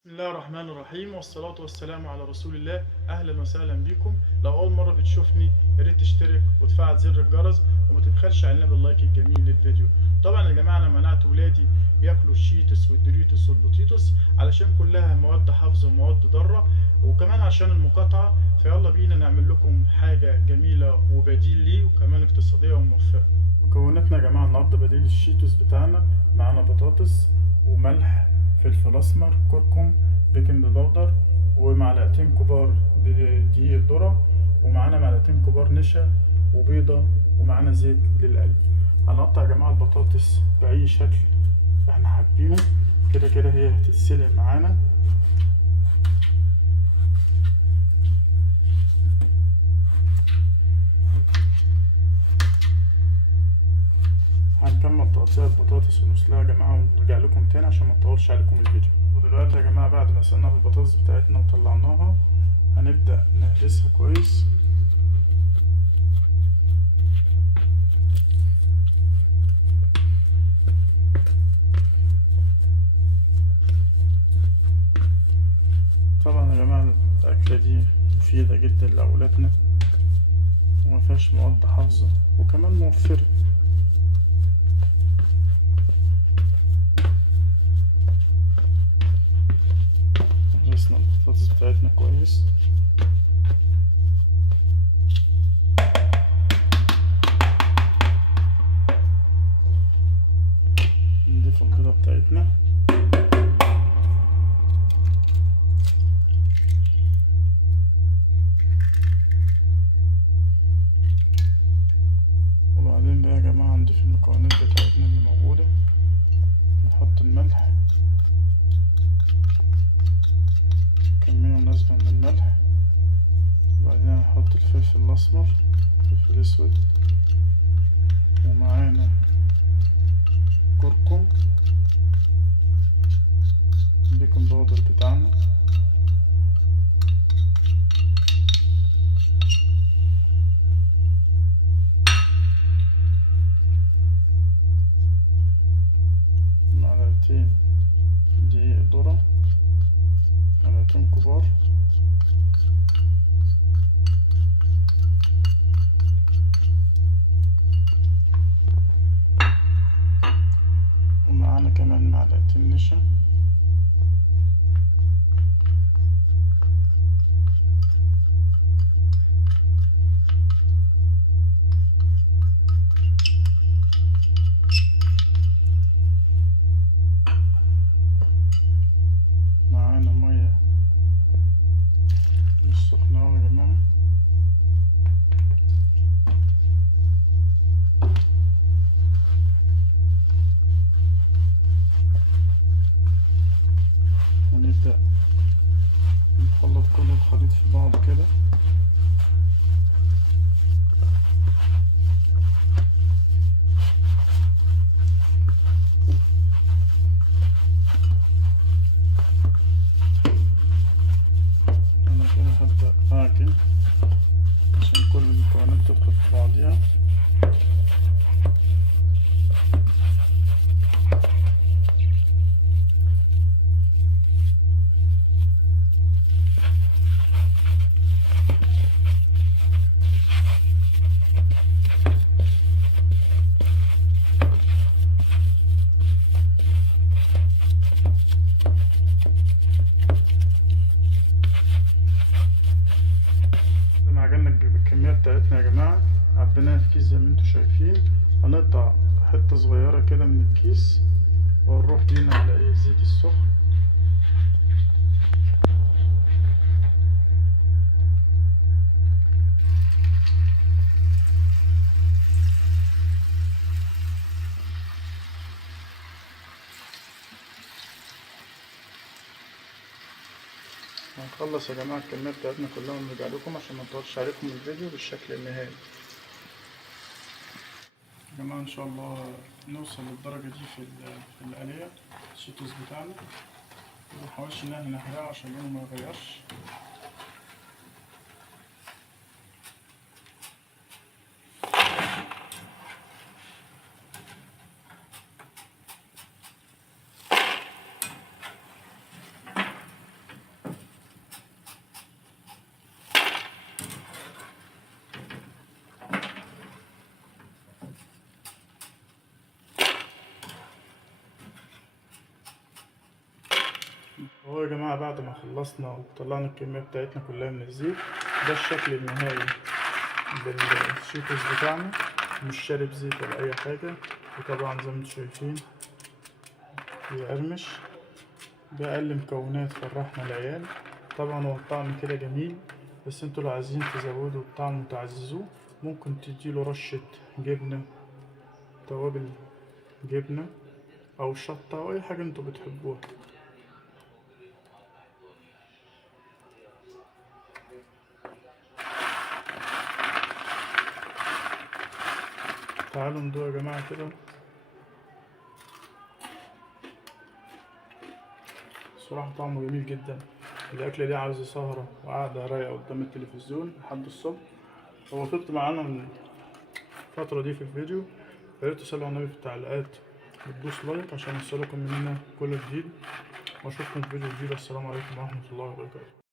بسم الله الرحمن الرحيم والصلاة والسلام على رسول الله. أهلا وسهلا بيكم. لو أول مرة بتشوفني يا ريت تشترك وتفعل زر الجرس وما تبخلش علينا باللايك الجميل للفيديو. طبعا يا جماعة أنا منعت ولادي ياكلوا الشيتوس والدوريتوس والبوتيتوس علشان كلها مواد حافظة ومواد ضارة، وكمان عشان المقاطعة. فيلا بينا نعمل لكم حاجة جميلة وبديل ليه وكمان اقتصادية وموفرة. مكوناتنا يا جماعة النهاردة بديل الشيتوس بتاعنا: معانا بطاطس وملح، فلفل اسمر، كركم، بيكنج باودر، ومعلقتين كبار دقيق ذرة، ومعانا معلقتين كبار نشا، وبيضة، ومعانا زيت للقلي. هنقطع يا جماعة البطاطس بأي شكل احنا حابينه، كده كده هي هتتسلق معانا. هنكمل تقطيع البطاطس ونسلقها يا جماعة ونرجع لكم تاني عشان ما نطولش عليكم الفيديو. ودلوقتي يا جماعة بعد ما سلقنا البطاطس بتاعتنا وطلعناها هنبدأ نهرسها كويس. طبعا يا جماعة الأكلة دي مفيدة جدا لأولادنا ومفيهاش مواد حافظة وكمان موفرة. هرسنا البطاطس بتاعتنا كويس. نضيف البيضة بتاعتنا وبعدين بقى يا جماعة نضيف المكونات بتاعتنا اللي موجودة. نحط الملح، كمية مناسبة من الملح، وبعدين هنحط الفلفل الأسمر، الفلفل الأسود، ومعانا كركم، البيكنج باودر بتاعنا، معلقتين دقيق ذرة، معلقتين كبار، ومعانا كمان معلقتين نشا، معانا مية مش سخنة أوي يا جماعة، ونبدأ نخلط كل الخليط في بعض كده. أنا كده هبدأ أعجن عشان كل المكونات تدخل في بعضيها. عجننا بالكمية بتاعتنا يا جماعة، عبيناها في كيس زي ما انتوا شايفين. هنقطع حتة صغيرة كده من الكيس ونروح بينا على الزيت السخن. هنخلص يا جماعة الكمية بتاعتنا كلها ونرجع لكم عشان ما نطولش عليكم الفيديو بالشكل النهائي. يا جماعة ان شاء الله نوصل للدرجة دي في القلية الشيتوس بتاعنا. منحاولش ان احنا نحرقه عشان لونه ما يغيرش. اهو يا جماعة بعد ما خلصنا وطلعنا الكمية بتاعتنا كلها من الزيت، ده الشكل النهائي للشيتوس بتاعنا، مش شارب زيت ولا أي حاجة. وطبعا زي ما انتوا شايفين بيقرمش. ده أقل مكونات فرحنا العيال. طبعا هو الطعم كده جميل، بس انتوا لو عايزين تزودوا الطعم وتعززوه ممكن تديله رشة جبنة، توابل جبنة أو شطة أو أي حاجة انتوا بتحبوها. تعالوا ندوق يا جماعة كده. الصراحة طعمه جميل جدا. الأكلة دي عاوزة سهرة وقعدة رايقة قدام التلفزيون لحد الصبح. لو وصلت معانا الفترة دي في الفيديو ياريت تصلوا على النبي في التعليقات وتدوس لايك عشان يوصلكم مننا كل جديد، واشوفكم في فيديو جديد. السلام عليكم ورحمة الله وبركاته.